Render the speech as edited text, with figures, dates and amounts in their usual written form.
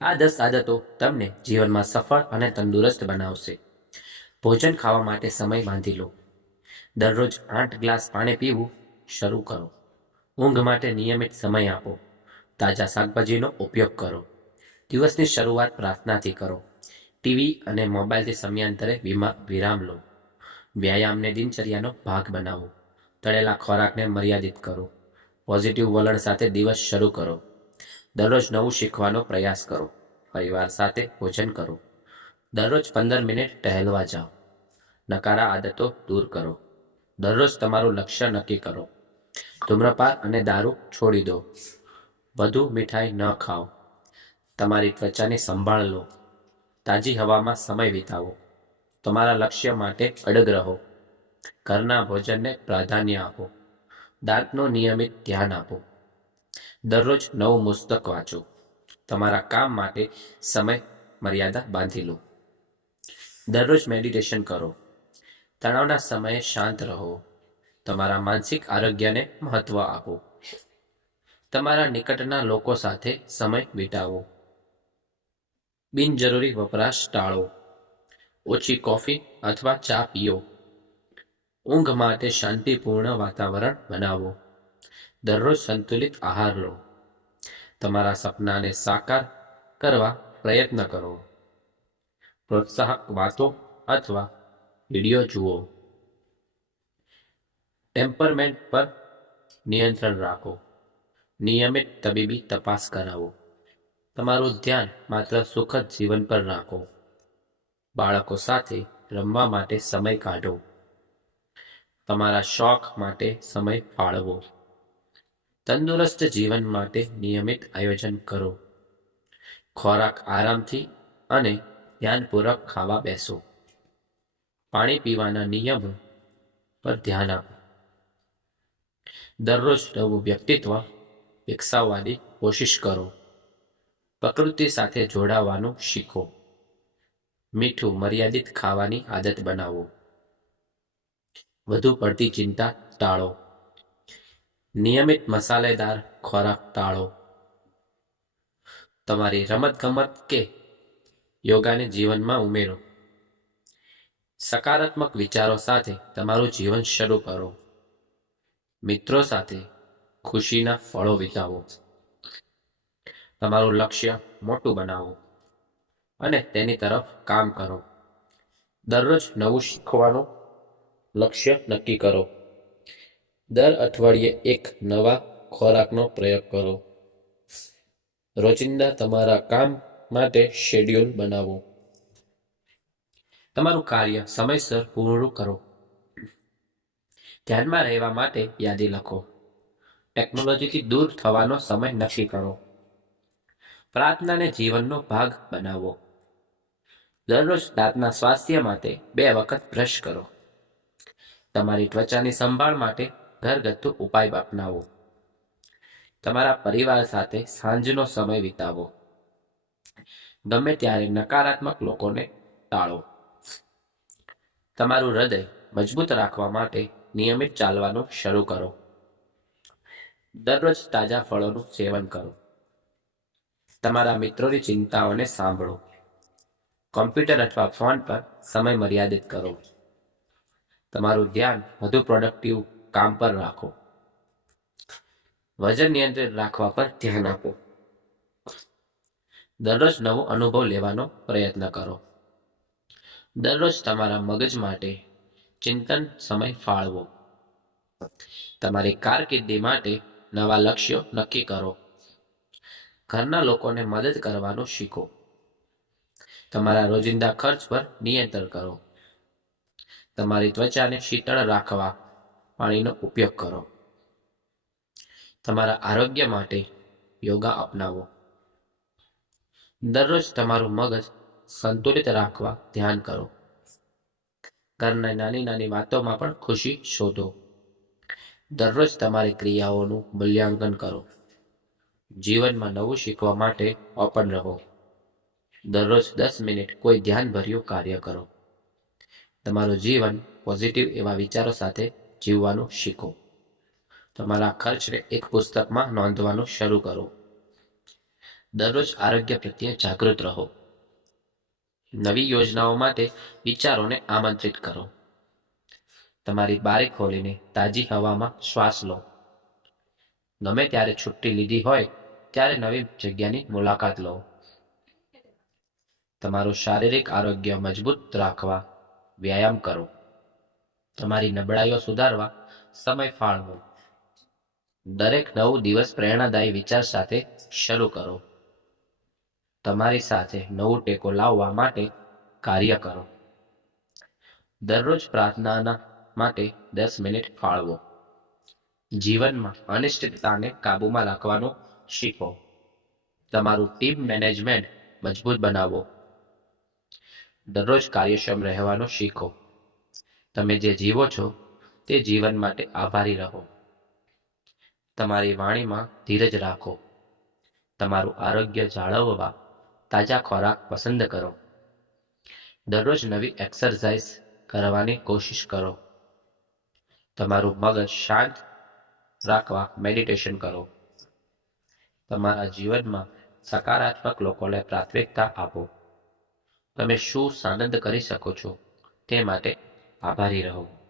આ 10 આદતો તમને જીવનમાં સફળ અને તંદુરસ્ત બનાવશે. ભોજન ખાવા માટે સમય બાંધી લો. દરરોજ 8 ગ્લાસ પાણી પીવું શરૂ કરો. ઊંઘ માટે નિયમિત સમય આપો. તાજા શાકભાજીનો ઉપયોગ કરો. દિવસની શરૂઆત પ્રાર્થનાથી કરો. ટીવી અને મોબાઈલથી સમયાંતરે વિરામ લો. વ્યાયામને દિનચર્યાનો ભાગ બનાવો. તળેલા ખોરાકને મર્યાદિત કરો. પોઝિટિવ વલણ સાથે દિવસ શરૂ કરો. દરરોજ નવું શીખવાનો પ્રયાસ કરો. પરિવાર સાથે ભોજન કરો. દરરોજ 15 મિનિટ ટહેલવા જાઓ. નકારા આદતો દૂર કરો. દરરોજ તમારું લક્ષ્ય નક્કી કરો. ધૂમ્રપાન અને દારૂ છોડી દો. વધુ મીઠાઈ ન ખાઓ. તમારી ત્વચાની સંભાળ લો. તાજી હવામાં સમય વિતાવો. તમારા લક્ષ્ય માટે અડગ રહો. ઘરના ભોજનને પ્રાધાન્ય આપો. દાંતનું નિયમિત ધ્યાન આપો. દરરોજ નવું પુસ્તક વાંચો. તમારા કામ માટે સમય મર્યાદા બાંધી લો. દરરોજ મેડિટેશન કરો. તણાવના સમયે શાંત રહો. તમારા માનસિક આરોગ્યને મહત્વ આપો. તમારા નિકટના લોકો સાથે સમય વિતાવો. બિનજરૂરી વપરાશ ટાળો. ઓછી કોફી અથવા ચા પીઓ. ઊંઘ માટે શાંતિપૂર્ણ વાતાવરણ બનાવો. દરરોજ સંતુલિત આહાર લો. તમારા સપનાને સાકાર કરવા પ્રયત્ન કરો. પ્રોત્સાહક વાતો અથવા વિડીયો જુઓ. ટેમ્પરમેન્ટ પર નિયંત્રણ રાખો. નિયમિત તબીબી તપાસ કરાવો. તમારું ધ્યાન માત્ર સુખદ જીવન પર રાખો. બાળકો સાથે રમવા માટે સમય કાઢો. તમારા શોખ માટે સમય ફાળવો. તંદુરસ્ત જીવન માટે નિયમિત આયોજન કરો. ખોરાક આરામથી અને ધ્યાનપૂર્વક ખાવા બેસો. પાણી પીવાના નિયમો પર ધ્યાન આપો. દરરોજ નવું વ્યક્તિત્વ વિકસાવવાની કોશિશ કરો. પ્રકૃતિ સાથે જોડાવાનું શીખો. મીઠું મર્યાદિત ખાવાની આદત બનાવો. વધુ પડતી ચિંતા ટાળો. નિયમિત મસાલેદાર ખોરાક ટાળો. તમારી રમતગમત કે યોગાને જીવનમાં ઉમેરો. સકારાત્મક વિચારો સાથે તમારું જીવન શરૂ કરો. મિત્રો સાથે ખુશીના ફળો વિતાવો. તમારું લક્ષ્ય મોટું બનાવો અને તેની તરફ કામ કરો. દરરોજ નવું શીખવાનું લક્ષ્ય નક્કી કરો. દર અઠવાડિયે એક નવા ખોરાકનો પ્રયોગ કરો. રોજિંદા તમારા કામ માટે શેડ્યુલ બનાવો. તમારું કાર્ય સમયસર પૂર્ણ કરો. ધ્યાનમાં રહેવા માટે યાદી લખો. ટેકનોલોજીથી દૂર થવાનો સમય નક્કી કરો. પ્રાર્થનાને જીવનનો ભાગ બનાવો. દરરોજ દાંતના સ્વાસ્થ્ય માટે 2 વખત બ્રશ કરો. તમારી ત્વચાની સંભાળ માટે ઘરગથ્થુ ઉપાય અપનાવો. તમારા પરિવાર સાથે સાંજનો સમય વિતાવો. ગમે ત્યારે નકારાત્મક લોકોને ટાળો. તમારું હૃદય મજબૂત રાખવા માટે નિયમિત ચાલવાનું શરૂ કરો. દરરોજ તાજા ફળોનું સેવન કરો. તમારા મિત્રોની ચિંતાઓને સાંભળો. કોમ્પ્યુટર અથવા ફોન પર સમય મર્યાદિત કરો. તમારું ધ્યાન વધુ પ્રોડક્ટિવ કામ પર રાખો. વજન નિયંત્રિત રાખવા પર ધ્યાન આપો. દરરોજ નવો અનુભવ લેવાનો પ્રયત્ન કરો. દરરોજ તમારા મગજ માટે ચિંતન સમય ફાળવો. તમારી કારકિર્દી માટે નવા લક્ષ્યો નક્કી કરો. ઘરના લોકોને મદદ કરવાનું શીખો. તમારા રોજિંદા ખર્ચ પર નિયંત્રણ કરો. તમારી ત્વચાને શીતળ રાખવા પાણીનો ઉપયોગ કરો. તમારા આરોગ્ય માટે યોગા અપનાવો. દરરોજ તમારું મગજ સંતુલિત રાખવા ધ્યાન કરો. ઘરની નાની નાની વાતોમાં પણ ખુશી શોધો. દરરોજ તમારી ક્રિયાઓનું મૂલ્યાંકન કરો. જીવનમાં નવું શીખવા માટે ઓપન રહો. દરરોજ 10 મિનિટ કોઈ ધ્યાનભર્યું કાર્ય કરો. તમારું જીવન પોઝિટિવ એવા વિચારો સાથે જીવવાનું શીખો. તમારા ખર્ચને એક પુસ્તકમાં નોંધવાનું શરૂ કરો. દરરોજ આરોગ્ય પ્રત્યે જાગૃત રહો. નવી યોજનાઓ માટે વિચારોને આમંત્રિત કરો. તમારી બારી ખોલીને તાજી હવામાં શ્વાસ લો. ગમે ત્યારે છુટ્ટી લીધી હોય ત્યારે નવી જગ્યાની મુલાકાત લો. તમારું શારીરિક આરોગ્ય મજબૂત રાખવા વ્યાયામ કરો. તમારી નબળાઈઓ સુધારવા સમય ફાળવો. દરેક નવો દિવસ પ્રેરણાદાયી વિચાર સાથે શરૂ કરો. તમારી સાથે નવું ટેકો લાવવા માટે કાર્ય કરો. દરરોજ પ્રાર્થનાના માટે 10 મિનિટ ફાળવો. જીવનમાં અનિશ્ચિતતાને કાબૂમાં રાખવાનું શીખો. તમારું ટીમ મેનેજમેન્ટ મજબૂત બનાવો. દરરોજ કાર્યક્ષમ રહેવાનું શીખો. તમે જે જીવો છો તે જીવન માટે આભારી રહો. તમારી વાણીમાં ધીરજ રાખો. તમારું આરોગ્ય જાળવવા તાજા ખોરાક પસંદ કરો. દરરોજ નવી એક્સરસાઇઝ કરવાની કોશિશ કરો. તમારું મગજ શાંત રાખવા મેડિટેશન કરો. તમારા જીવનમાં સકારાત્મક લોકોને પ્રાથમિકતા આપો. તમે શું આનંદ કરી શકો છો તે માટે આભારી રહો.